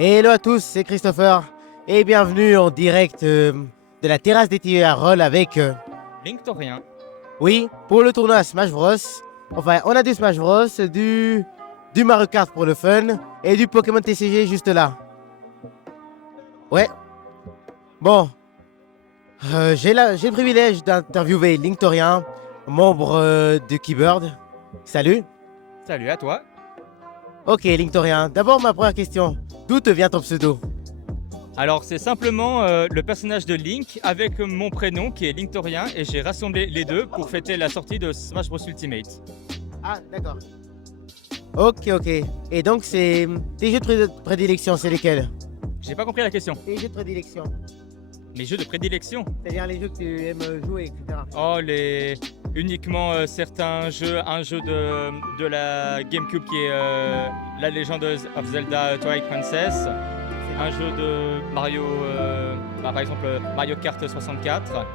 Hello à tous, c'est Christopher et bienvenue en direct de la terrasse des TV à Roll avec, Linktorien. oui, pour le tournoi Smash Bros. Enfin, on a du Smash Bros, du Mario Kart pour le fun et du Pokémon TCG juste là. Ouais. Bon, j'ai le privilège d'interviewer Linktorien, membre de Keybird. Salut. Salut à toi. Ok, Linktorien, d'abord ma première question. D'où te vient ton pseudo? Alors c'est simplement le personnage de Link avec mon prénom qui est Linktorien et j'ai rassemblé les deux pour fêter la sortie de Smash Bros Ultimate. Ah, d'accord. Ok. Et donc, tes jeux de prédilection, c'est lesquels? J'ai pas compris la question. Tes jeux de prédilection, Mes jeux de prédilection? c'est-à-dire les jeux que tu aimes jouer, etc. Oh, uniquement certains jeux. Un jeu de la GameCube qui est La Legend of Zelda Twilight Princess. Un jeu de Mario, par exemple Mario Kart 64.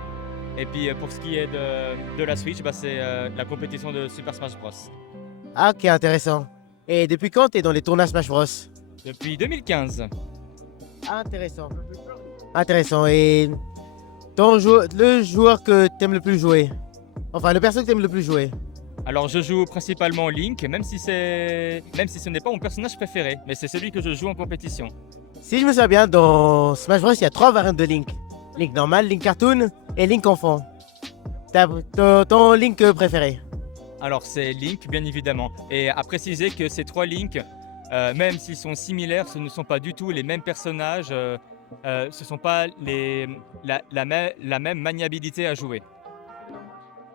Et puis pour ce qui est de la Switch, c'est la compétition de Super Smash Bros. Ah, ok, intéressant. Et depuis quand t'es dans les tournois Smash Bros? Depuis 2015. Intéressant. Intéressant. Et le joueur que t'aimes le plus jouer? Enfin, le perso que t'aimes le plus jouer? Alors je joue principalement Link, même si ce n'est pas mon personnage préféré, mais c'est celui que je joue en compétition. Si je me souviens bien, dans Smash Bros, il y a 3 variantes de Link. Link normal, Link cartoon et Link enfant. Ton Link préféré? Alors c'est Link, bien évidemment. Et à préciser que ces 3 Links, même s'ils sont similaires, ce ne sont pas du tout les mêmes personnages, ce ne sont pas la même maniabilité à jouer.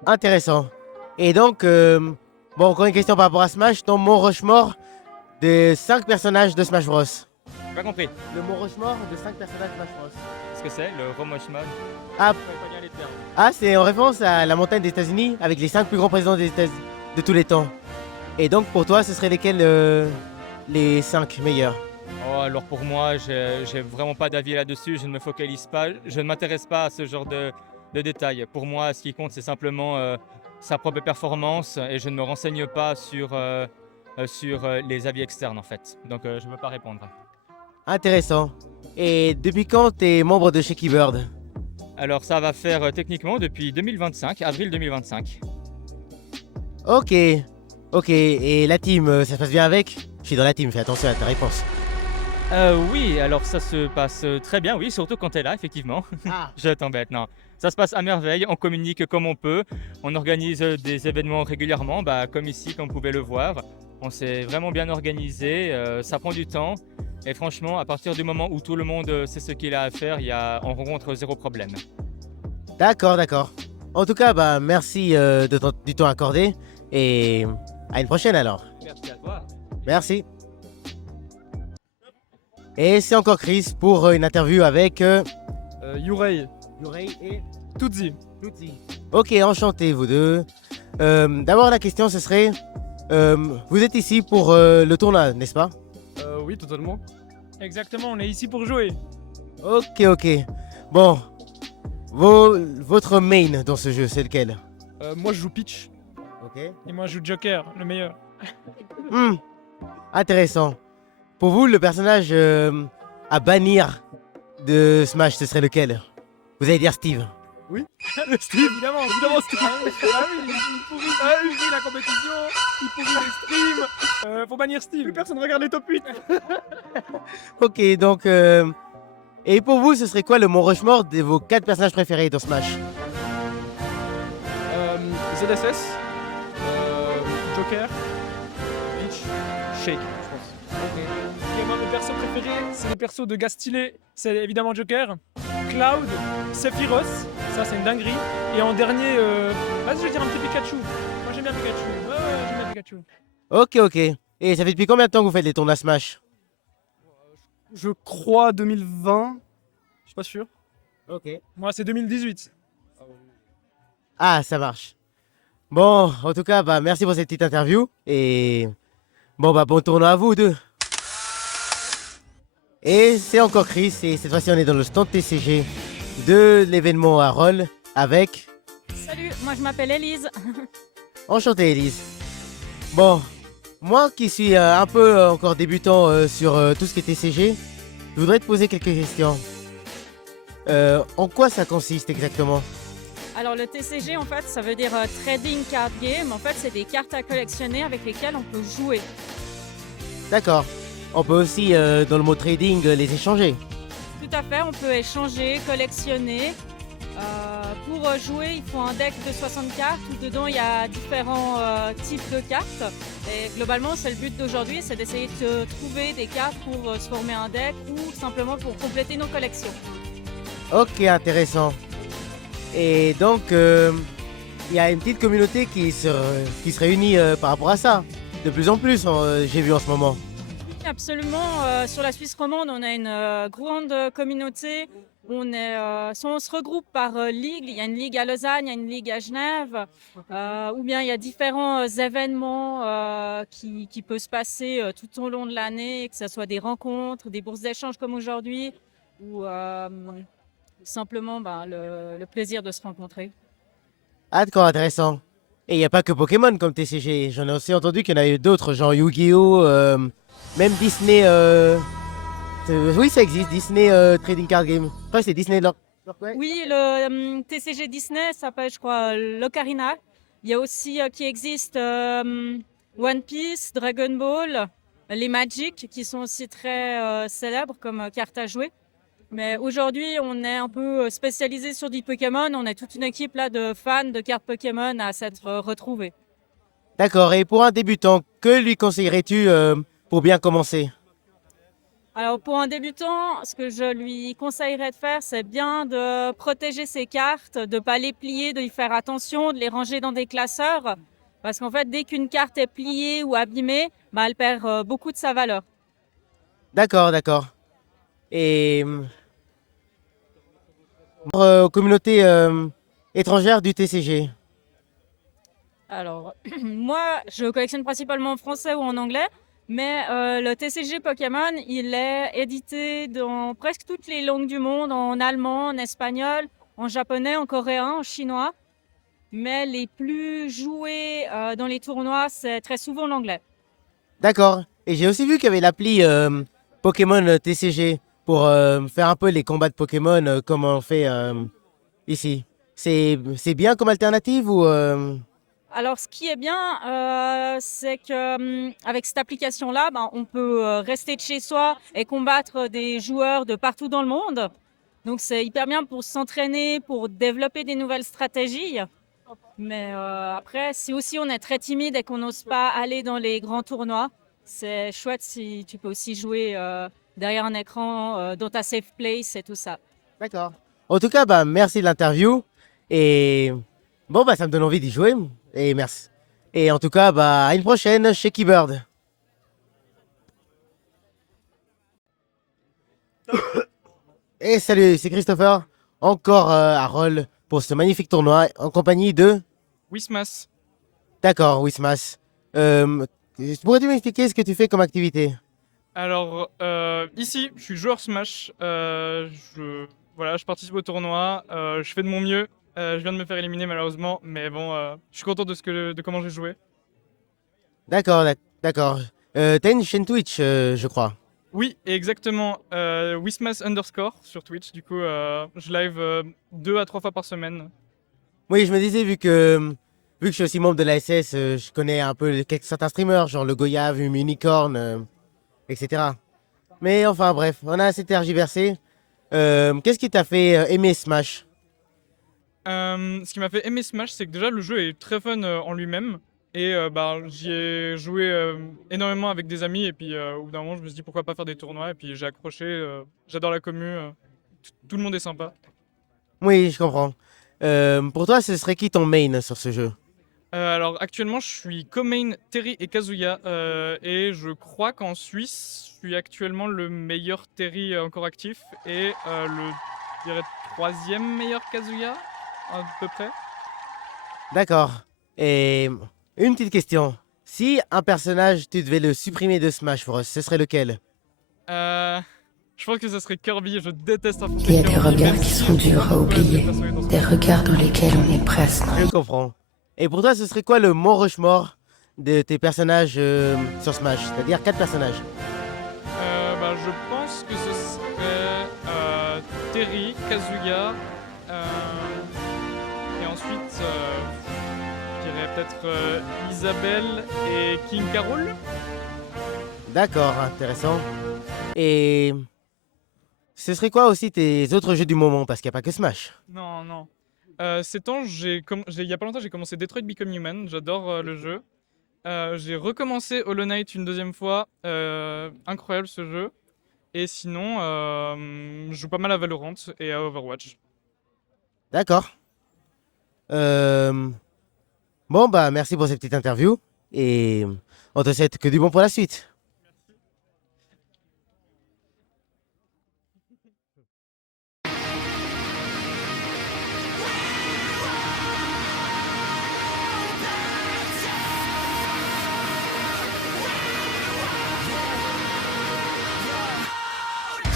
Intéressant. Et donc, bon, encore une question par rapport à Smash. Ton Mont Rushmore de 5 personnages de Smash Bros. J'ai pas compris. Le Mont Rushmore de 5 personnages de Smash Bros. Qu'est-ce que c'est, le Romoshman? Ah, Je connais pas bien les termes. c'est en référence à la montagne des États-Unis avec les 5 plus grands présidents des États-Unis de tous les temps. Et donc, pour toi, ce seraient lesquels les 5 meilleurs? Oh, alors pour moi, j'ai vraiment pas d'avis là-dessus. Je ne me focalise pas, je ne m'intéresse pas à ce genre de détails. Pour moi, ce qui compte, c'est simplement sa propre performance et je ne me renseigne pas sur les avis externes en fait. Donc je ne peux pas répondre. Intéressant. Et depuis quand t'es membre de chez Keybird? Alors ça va faire techniquement depuis 2025, avril 2025. Ok. Et la team, ça se passe bien avec? Je suis dans la team, fais attention à ta réponse. Oui, alors ça se passe très bien, oui, surtout quand tu es là, effectivement. Ah. Je t'embête, non. Ça se passe à merveille, on communique comme on peut, on organise des événements régulièrement, comme ici, comme vous pouvez le voir. On s'est vraiment bien organisé, ça prend du temps. Et franchement, à partir du moment où tout le monde sait ce qu'il a à faire, on rencontre zéro problème. D'accord. En tout cas, merci du temps accordé et à une prochaine alors. Merci à toi. Merci. Et c'est encore Chris pour une interview avec Yurei, Yurei et Tutsi. Tutsi. Ok, enchanté vous deux. D'abord la question ce serait, vous êtes ici pour le tournoi, n'est-ce pas? Oui, totalement. Exactement, on est ici pour jouer. Ok. Bon, votre main dans ce jeu, c'est lequel? Moi, je joue Peach Ok. et moi, je joue Joker, le meilleur. Intéressant. Pour vous, le personnage à bannir de Smash, ce serait lequel? Vous allez dire Steve. Steve, évidemment, Steve. Ah oui, il pourrit la compétition, il pourrit les streams. Faut bannir Steve. Plus personne regarde les top 8. Ok, donc... Et pour vous, ce serait quoi le Mont Rushmore de vos 4 personnages préférés dans Smash? ZSS, Joker, Peach, Shake, je pense. Et moi, mes persos préférés, c'est les persos de gars stylés. C'est évidemment Joker, Cloud, Sephiroth, ça c'est une dinguerie. Et en dernier, vas-y, je vais dire un petit Pikachu. Moi j'aime bien Pikachu. Ouais, j'aime bien Pikachu. Ok. Et ça fait depuis combien de temps que vous faites les tournois Smash? Je crois 2020, je suis pas sûr. Ok. Moi c'est 2018. Ah, ça marche. Bon, en tout cas, merci pour cette petite interview. Et bon tournoi à vous deux. Et c'est encore Chris, et cette fois-ci on est dans le stand TCG de l'événement à Roll avec... Salut, moi je m'appelle Elise. Enchanté Elise. Bon, moi qui suis un peu encore débutant sur tout ce qui est TCG, je voudrais te poser quelques questions. En quoi ça consiste exactement? Alors le TCG en fait ça veut dire Trading Card Game. En fait c'est des cartes à collectionner avec lesquelles on peut jouer. D'accord. On peut aussi, dans le mot trading, les échanger. Tout à fait, on peut échanger, collectionner. Pour jouer, il faut un deck de 60 cartes où dedans il y a différents types de cartes. Et globalement, c'est le but d'aujourd'hui, c'est d'essayer de trouver des cartes pour se former un deck ou simplement pour compléter nos collections. Ok, intéressant. Et donc, il y a une petite communauté qui se réunit par rapport à ça. De plus en plus, j'ai vu en ce moment. Absolument, sur la Suisse romande, on a une grande communauté. On se regroupe par ligue. Il y a une ligue à Lausanne, il y a une ligue à Genève, ou bien il y a différents événements qui peuvent se passer tout au long de l'année, que ce soit des rencontres, des bourses d'échange comme aujourd'hui, ou simplement le plaisir de se rencontrer. Ah, d'accord, intéressant. Et il n'y a pas que Pokémon comme TCG. J'en ai aussi entendu qu'il y en a eu d'autres, genre Yu-Gi-Oh! Même Disney. Oui, ça existe, Disney Trading Card Game. Après, c'est Disney. Ouais. Oui, le TCG Disney s'appelle, je crois, l'Ocarina. Il y a aussi qui existe One Piece, Dragon Ball, les Magic, qui sont aussi très célèbres comme cartes à jouer. Mais aujourd'hui, on est un peu spécialisé sur du Pokémon. On est toute une équipe là de fans de cartes Pokémon à s'être retrouvés. D'accord, et pour un débutant, que lui conseillerais-tu pour bien commencer? Alors pour un débutant, ce que je lui conseillerais de faire, c'est bien de protéger ses cartes, de ne pas les plier, de y faire attention, de les ranger dans des classeurs. Parce qu'en fait, dès qu'une carte est pliée ou abîmée, elle perd beaucoup de sa valeur. D'accord, d'accord. Et aux communautés étrangères du TCG. Alors, moi, je collectionne principalement en français ou en anglais, mais le TCG Pokémon, il est édité dans presque toutes les langues du monde, en allemand, en espagnol, en japonais, en coréen, en chinois. Mais les plus joués dans les tournois, c'est très souvent l'anglais. D'accord. Et j'ai aussi vu qu'il y avait l'appli Pokémon TCG pour faire un peu les combats de Pokémon comme on fait ici. C'est bien comme alternative ou Alors, ce qui est bien, c'est qu'avec cette application-là, on peut rester de chez soi et combattre des joueurs de partout dans le monde. Donc, c'est hyper bien pour s'entraîner, pour développer des nouvelles stratégies. Mais après, si aussi on est très timide et qu'on n'ose pas aller dans les grands tournois, c'est chouette si tu peux aussi jouer derrière un écran, dans ta safe place et tout ça. D'accord. En tout cas, merci de l'interview. Et bon, ça me donne envie d'y jouer. Et merci. Et en tout cas, à une prochaine chez Keybird. Et salut, c'est Christopher. Encore à Roll pour ce magnifique tournoi en compagnie de... Wismas. D'accord, Wismas. Pourrais-tu m'expliquer ce que tu fais comme activité? Alors, ici, je suis joueur Smash. Je participe au tournoi. Je fais de mon mieux. Je viens de me faire éliminer malheureusement, mais bon, je suis content de comment j'ai joué. D'accord, d'accord. T'as une chaîne Twitch, je crois. Oui, exactement. Wismas _ sur Twitch. Du coup, je live 2 à 3 fois par semaine. Oui, je me disais, vu que je suis aussi membre de l'ASS, je connais un peu certains streamers, genre le Goyave, Unicorn, etc. Mais enfin, bref, on a assez tergiversé. Qu'est-ce qui t'a fait aimer Smash? Ce qui m'a fait aimer Smash, c'est que déjà le jeu est très fun en lui-même. Et j'y ai joué énormément avec des amis. Et puis au bout d'un moment, je me suis dit pourquoi pas faire des tournois. Et puis j'ai accroché. J'adore la commu. Tout le monde est sympa. Oui, je comprends. Pour toi, ce serait qui ton main sur ce jeu? Alors actuellement, je suis co-main Terry et Kazuya. Et je crois qu'en Suisse, je suis actuellement le meilleur Terry encore actif. Et je dirais, 3e meilleur Kazuya, à peu près. D'accord. Et une petite question. Si un personnage, tu devais le supprimer de Smash Bros, ce serait lequel? Je pense que ce serait Kirby. Je déteste affronter Il y a des Kirby, regards même qui si sont durs à je peux oublier, le persuader dans ce des regards dans lesquels on est presque. Je comprends. Et pour toi, ce serait quoi le Mont Rushmore de tes personnages sur Smash? C'est-à-dire 4 personnages. Je pense que ce serait Terry, Kazuya, et ensuite je dirais peut-être Isabelle et King Carol. D'accord, intéressant. Et ce serait quoi aussi tes autres jeux du moment? Parce qu'il n'y a pas que Smash. Non, non. Ces temps, il y a pas longtemps, j'ai commencé Detroit Become Human. J'adore le jeu. J'ai recommencé Hollow Knight une deuxième fois. Incroyable ce jeu. Et sinon, je joue pas mal à Valorant et à Overwatch. D'accord. Euh, Bon, bah merci pour cette petite interview. Et on te souhaite que du bon pour la suite.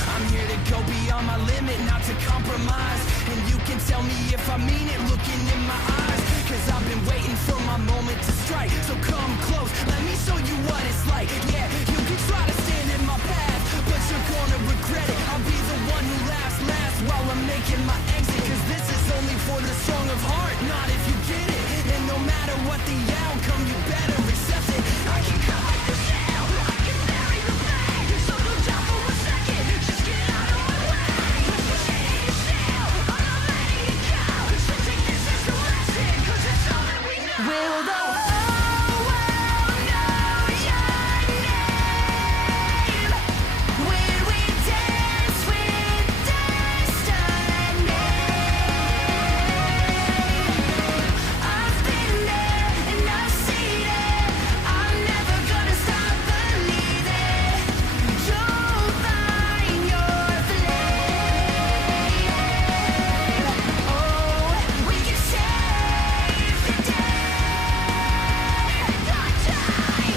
I'm here to go beyond my limit, not to compromise. And you can tell me if I mean it, looking in my eyes. Cause I've been waiting for my moment to strike. So come close, let me show you what it's like. Yeah, you can try to stand in my path, but you're gonna regret it. I'll be the one who laughs last while I'm making my exit. Cause this is only for the strong of heart, not if you get it. And no matter what the outcome, you better accept it. I can cut like the shell, I can bury the flag. So don't doubt for a second, just get out of my way. Push it in your shell, I'm not letting it go. So take this as a lesson, cause it's all that we know. Will the whole world know your name? When we dance with destiny. I've been there and I've seen it. I'm never gonna stop believing. You'll find your flame. Oh, we can save the day, not die.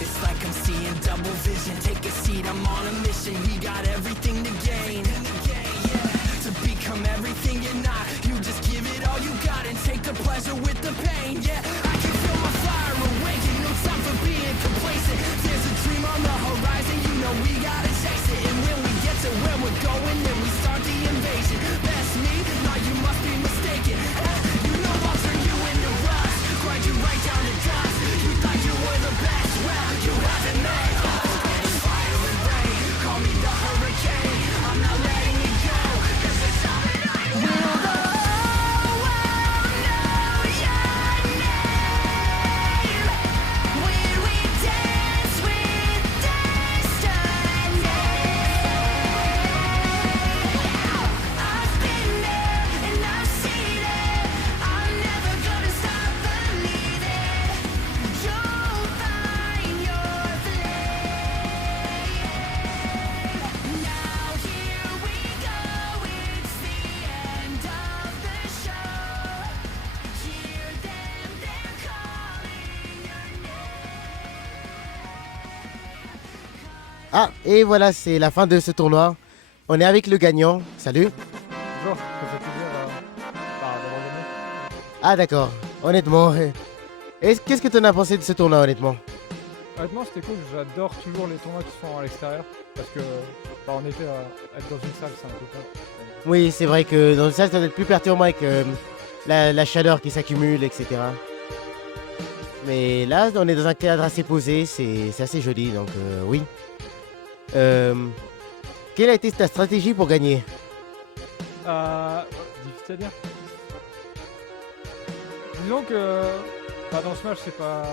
It's like I'm seeing double vision. Take a seat, I'm on a mission. We got everything to gain. Yeah, to become everything you're not. You just give it all you got and take the pleasure with the pain. Yeah, I can feel my fire awaken. No time for being complacent. There's a dream on the horizon. You know we gotta chase it. And when we get to where we're going, then we start the invasion. Best me? No, you must be mistaken. You know I'll turn you into rust. Grind you right down to dust. You thought you were the best. Well, you haven't met us. It's fire and rain. Call me the hurricane. I'm not letting it go. 'Cause it's all that I know. Will the whole world know your name? When we dance with destiny. I've been there and I've seen it. I'm never gonna stop believing. You'll find your flame. Now here we go, it's the end of the show. Hear them, they're calling your name. Ah, et voilà, c'est la fin de ce tournoi. On est avec le gagnant. Salut. Bonjour, ça fait plaisir d'avoir gagné. Ah, d'accord. Honnêtement. Qu'est-ce que tu en as pensé de ce tournoi, honnêtement? Honnêtement, c'était cool. J'adore toujours les tournois qui sont à l'extérieur parce que en été, être dans une salle, c'est un peu peur. Oui, c'est vrai que dans ça, ça doit être plus perturbant avec la chaleur qui s'accumule, etc. Mais là, on est dans un cadre assez posé, c'est assez joli, donc oui. Quelle a été ta stratégie pour gagner? Difficile à dire. Disons que dans Smash, c'est pas.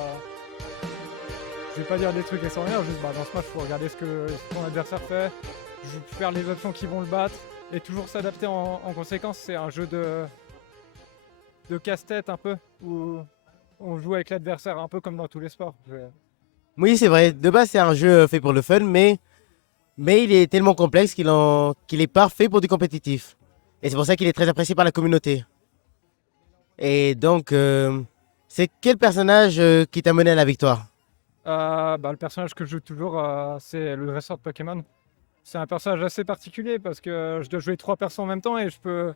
Je vais pas dire des trucs extraordinaires, juste dans Smash, faut regarder ce que ton adversaire fait, faire les options qui vont le battre et toujours s'adapter en conséquence. C'est un jeu de casse-tête un peu où on joue avec l'adversaire un peu comme dans tous les sports. Oui, c'est vrai. De base, c'est un jeu fait pour le fun, mais il est tellement complexe qu'il est parfait pour du compétitif. Et c'est pour ça qu'il est très apprécié par la communauté. Et donc, c'est quel personnage qui t'a mené à la victoire? Le personnage que je joue toujours, c'est le dresseur de Pokémon. c'est un personnage assez particulier parce que je dois jouer 3 persos en même temps et je peux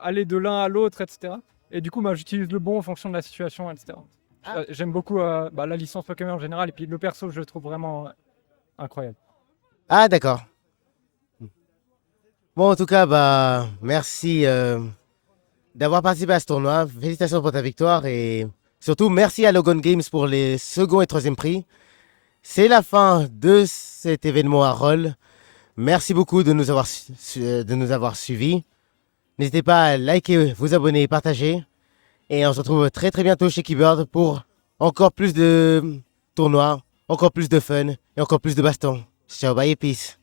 aller de l'un à l'autre, etc. Et du coup, j'utilise le bon en fonction de la situation, etc. Ah. J'aime beaucoup la licence Pokémon en général et puis le perso, je le trouve vraiment incroyable. Ah, d'accord. Bon, en tout cas, merci d'avoir participé à ce tournoi. Félicitations pour ta victoire et surtout, merci à Logan Games pour les second et troisième prix. C'est la fin de cet événement à Roll. Merci beaucoup de nous avoir suivis. N'hésitez pas à liker, vous abonner et partager. Et on se retrouve très très bientôt chez Keybird pour encore plus de tournois, encore plus de fun et encore plus de bastons. Ciao, bye et peace.